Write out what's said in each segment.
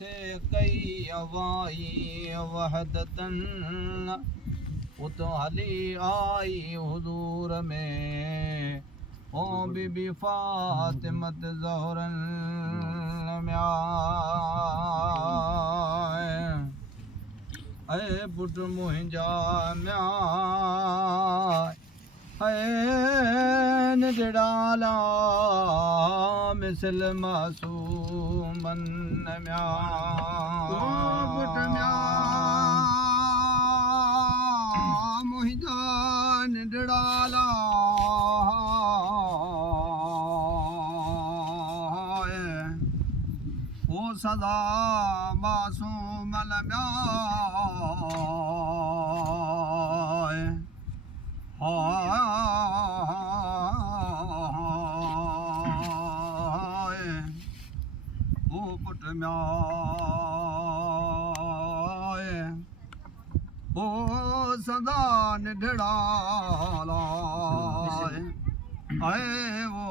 थे कई अवाई वहदतन उतो हली आई हुजूर में ओ बीबी फातिमत ज़हरन म्याए ऐ पुट मुंहिंजा म्याए ऐ निजड़ाला मिसल मासूमन म्याए पुट म्याए मुंहिंजा निजड़ाला ओ सदा मासूमन म्याए ओ पुट म्याए ओ सदा निढड़ाला आए वो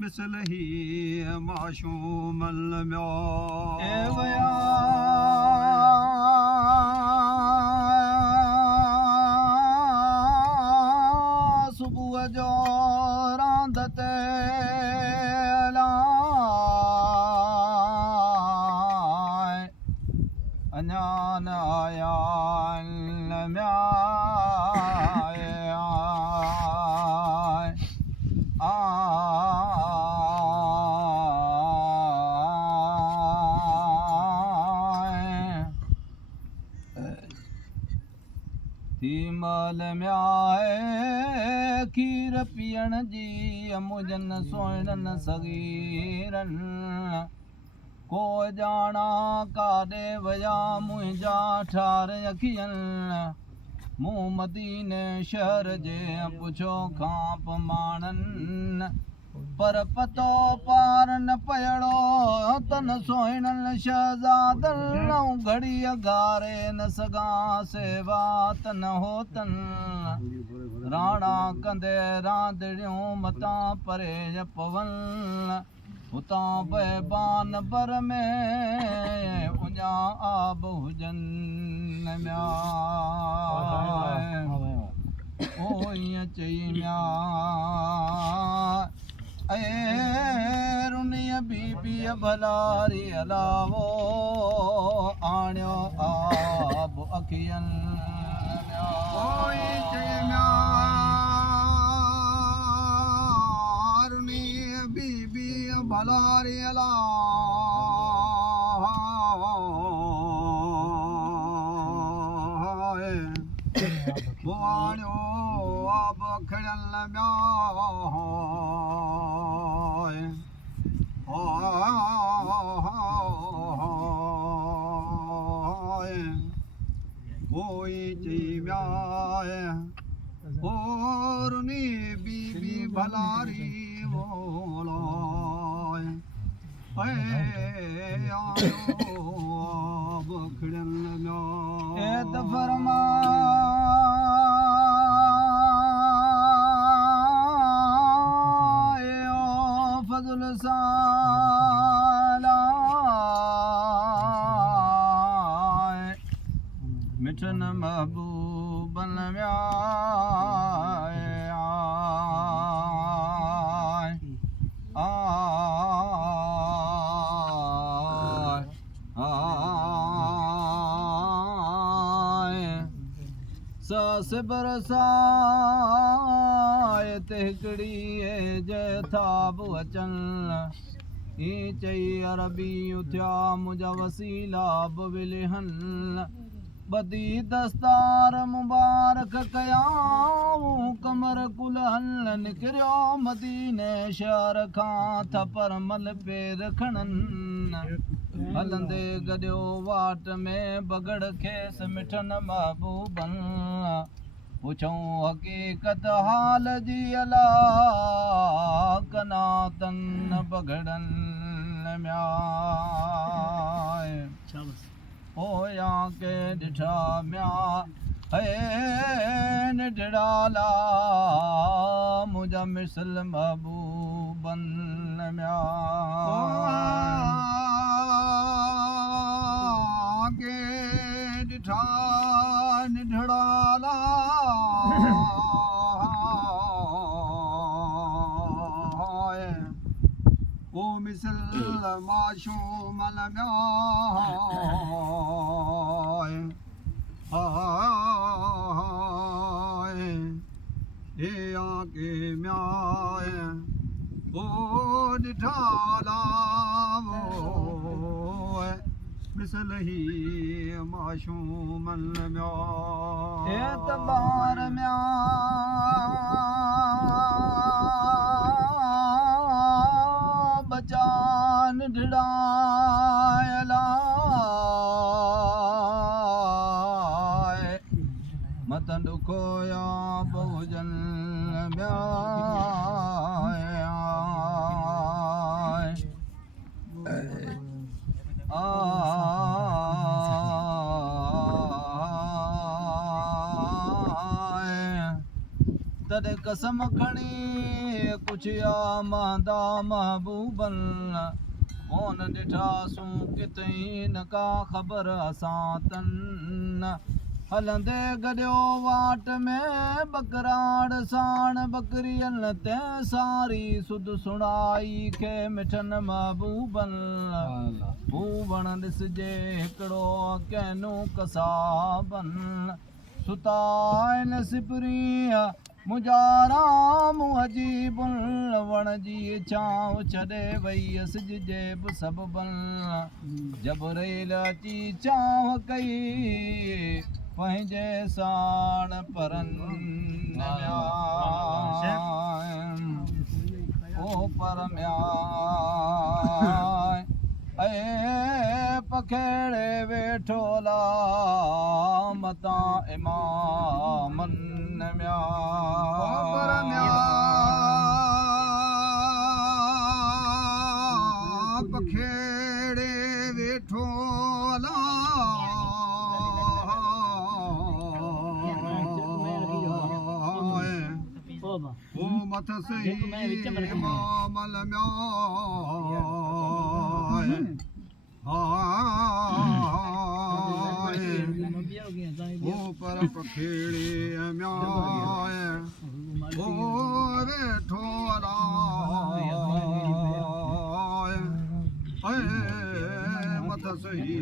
मिसल ही माशूमल म्याए वया सुबुह जो रांद ते लाए अञा न आया म्याए थी माल म्याए खीर पीअण जी मुजन सोइणन सगीरन को जाना काॾे वया मुंहिंजा ठार अखियनि मूं मदीने शहर जे पुछो खां पमाणनि पर पतो पार न पयड़ो तन सोइणनि शहज़ादनि घड़ी अगारे न सघां सेवा तन होतन राणा कंदे रांदड़ियूं मतां परे पवन उतां बहबान बर में उञा आब हुजनि म्याए ओ ईअं चई म्याए ऐ रुनीअ बीबीअ भलारी अलावो आणियो आब अखियनि म्याए चई म्याए रुनीअ बीबीअ भलारी अलाए आणियो आब अखियनि म्याए कोई चई म्याए ओ रुनी बीबी भलारी बोलाए ऐ आयो आब अखियनि म्याए त फरमा फज़ल सालाए मिठन महबूबन म्याए सास बरसाए ते हिकिड़ी जे था बि अचनि ई चई अरबी उथिया मुंहिंजा वसीला बि विलहनि ॿधी दस्तार मुबारक कयाऊं कमर कुलहनि निकिरियो मदीने शहर खां थपर मल पेर खणनि हलंदे गॾियो वाट में बगड़ खेसि मिठन महबूबनि पुछऊं हक़ीक़त हाल जी अला कना तन बगड़नि म्याए होया के ॾिठा म्या है निढड़ाला मुंहिंजा मिसल महबूबन म्या माशूमन म्याय हाय हे आके म्याय ओ डिठाला वो मिसल ही माशूमन म्याय एतबार म्याय बचान ढिड़ायला मतन खोया बहुजन तॾहिं कसम खणी कुछ आमादा महबूबन कोन ॾिठासूं कितई न का ख़बर असां तन हलंदे गॾियो वाट में बकराड़ साण बकरियन ते सारी सुध सुणाई खे मिठन महबूबन हू वण ॾिसजे हिकिड़ो कहनू कसाबन सुताइन सिपरी मुजाराम अजीबुल वण जी छांव छॾे वई सिज जे बि सबबन जबरेल अची छांव कई पंहिंजे साण परन ओ पर म्याय ऐ पखेड़े वेठो ला मतां इमामन पखेड़े वेठो ला ओ मथ सही इमामल म्याय ओ पर पखेड़े म्याय ओ वेठो मथ सही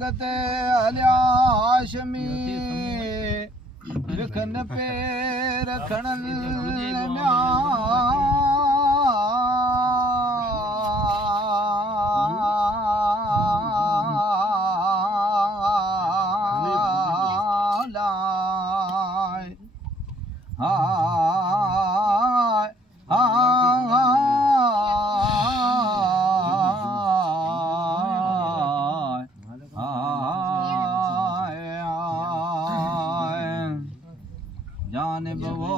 गते हलियाशमी विखन पेर खणन जानब वो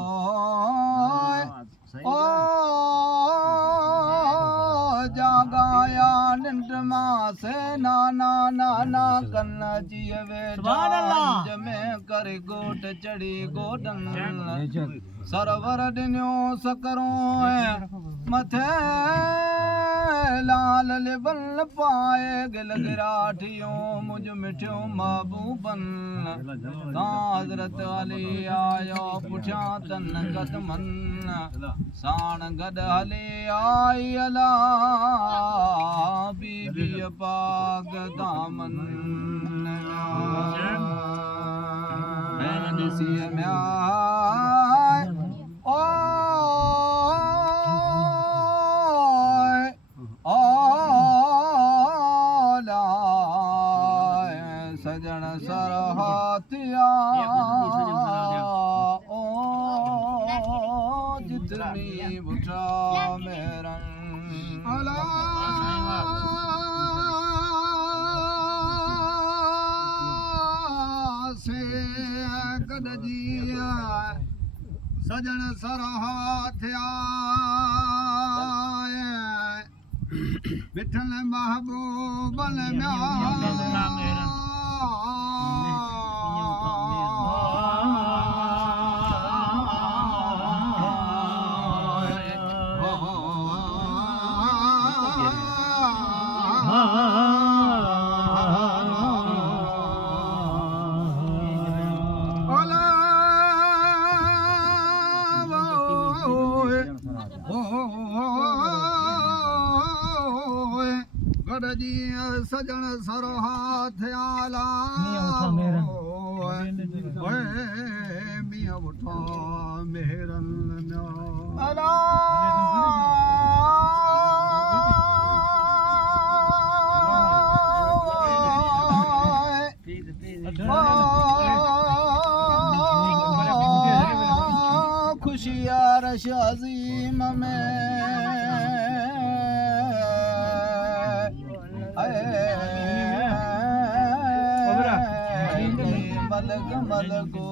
ओ जागाया निंड मां से नाना नाना कन्न जिए वेठ में कर गोट चढ़ी गोडन सरवर दिन्यो सकरों मथे लाल लिबल पाए गिल गिराठियों मुझ मिठियो महबूबन हज़रत अली आयो पुठियां तन कदमन साण गॾ हली आई अला बीबी पाक दामन ॾिसी म्याय सजन सर हाथिया ओ जितनी बुठा मेरन अला से कद जिया सजन सर हाथिया विठल महबूबन म्या सजन सर हाथ आला मियां उठा मेहरन अला खुशियार अज़ीम में मलक मलको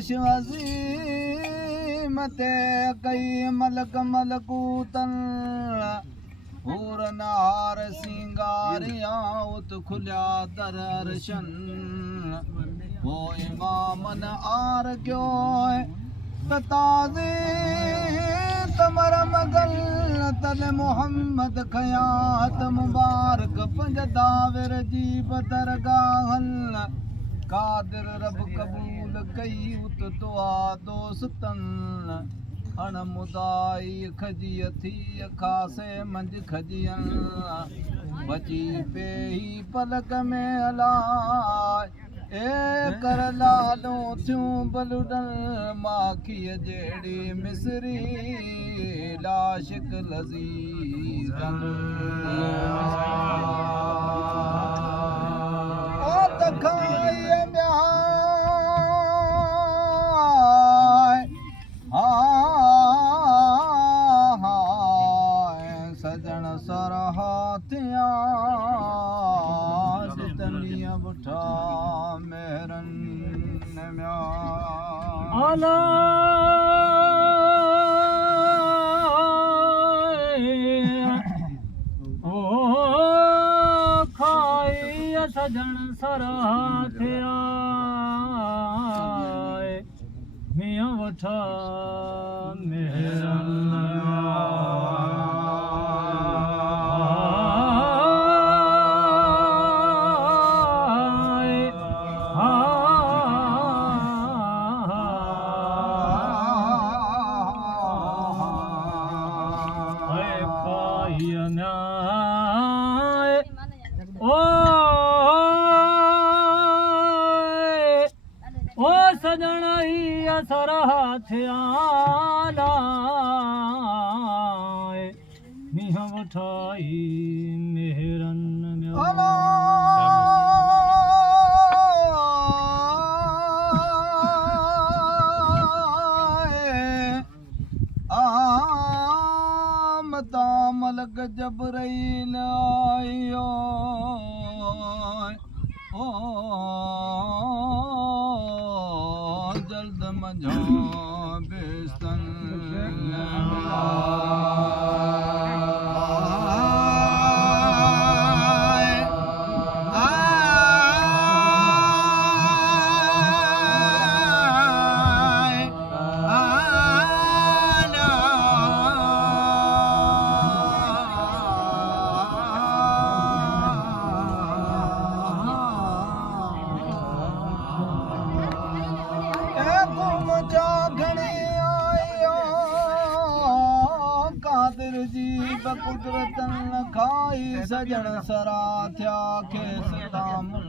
खुशी अज़ीम ते कई मलक मलकूतन पूर नार सिंगारिया उत खुलिया दर अर्शन वो इमामन आर क्यो ताज़ी तमर मगल तल मोहम्मद खयात मुबारक पंज दाविर जी बदरगाहल कादिर रब कबूल कई उत दुआ दोस्तन अण मुदाई खजी थी खासे मंझ खजियन बची पे ही पलक में अलाए ए कर लालो थियूं बलुडन माखीअ जहिड़ी मिसरी लाशिक लज़ीज़न ओ तखाईअ में सजण सर हाथिया सितनिया बुठा मेहरन आला ओ खाई सजन सर हाथिया मियां वठा मेहरन ओ सजन ही असर हाथिया मियां वठाई मेहरन मलक जबरईल आयो ओ जल्द मझा बेस्तन कुदरतन खाई सजन सरा थिया खेस तामुन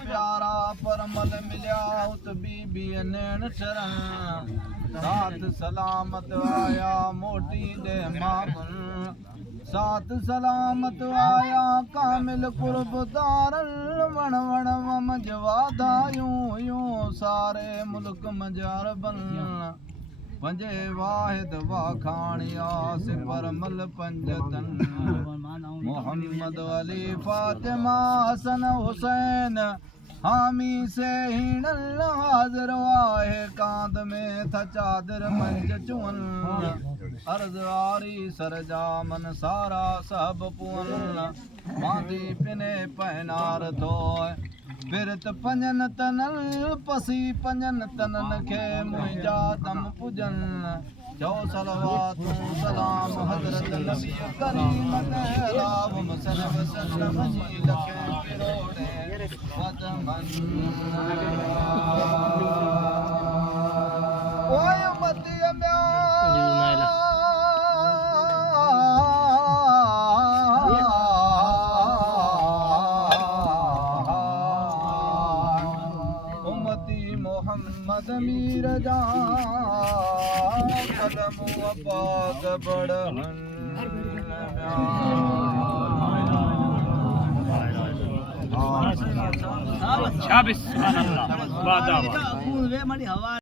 प्यारा परमल मिलिया उत बीबी नैन ठरन साथ सलामत आया मोटी दे मामुन साथ सलामत आया कामिल कुर्बदारन वण वण मजवादा यूं यूं सारे मुल्क मजार बन पंजे वाहिद वाखाणिया सिपर मल पंजतन मोहम्मद अली फातिमा हसन हुसैन हामी से हीण हाज़िर वाहे कांद में था चादर मंज चुअन अर्ज वारी सरजा मन सारा सब पुअन मांदी पिने पहनार थोय फिरत पंजन तनल पसी पंजन तनन खे मुंहिंजा दम पुजन चौ सलवात सलाम हज़रत नबी करीम ते अलाहुम सल्लम सल्लम जी लखे पिरोड़े वदमन ओए उम्मती मोहम्मद मीर जान कदम पाक बढ़न शाबाश सुभान अल्लाह वाह वाह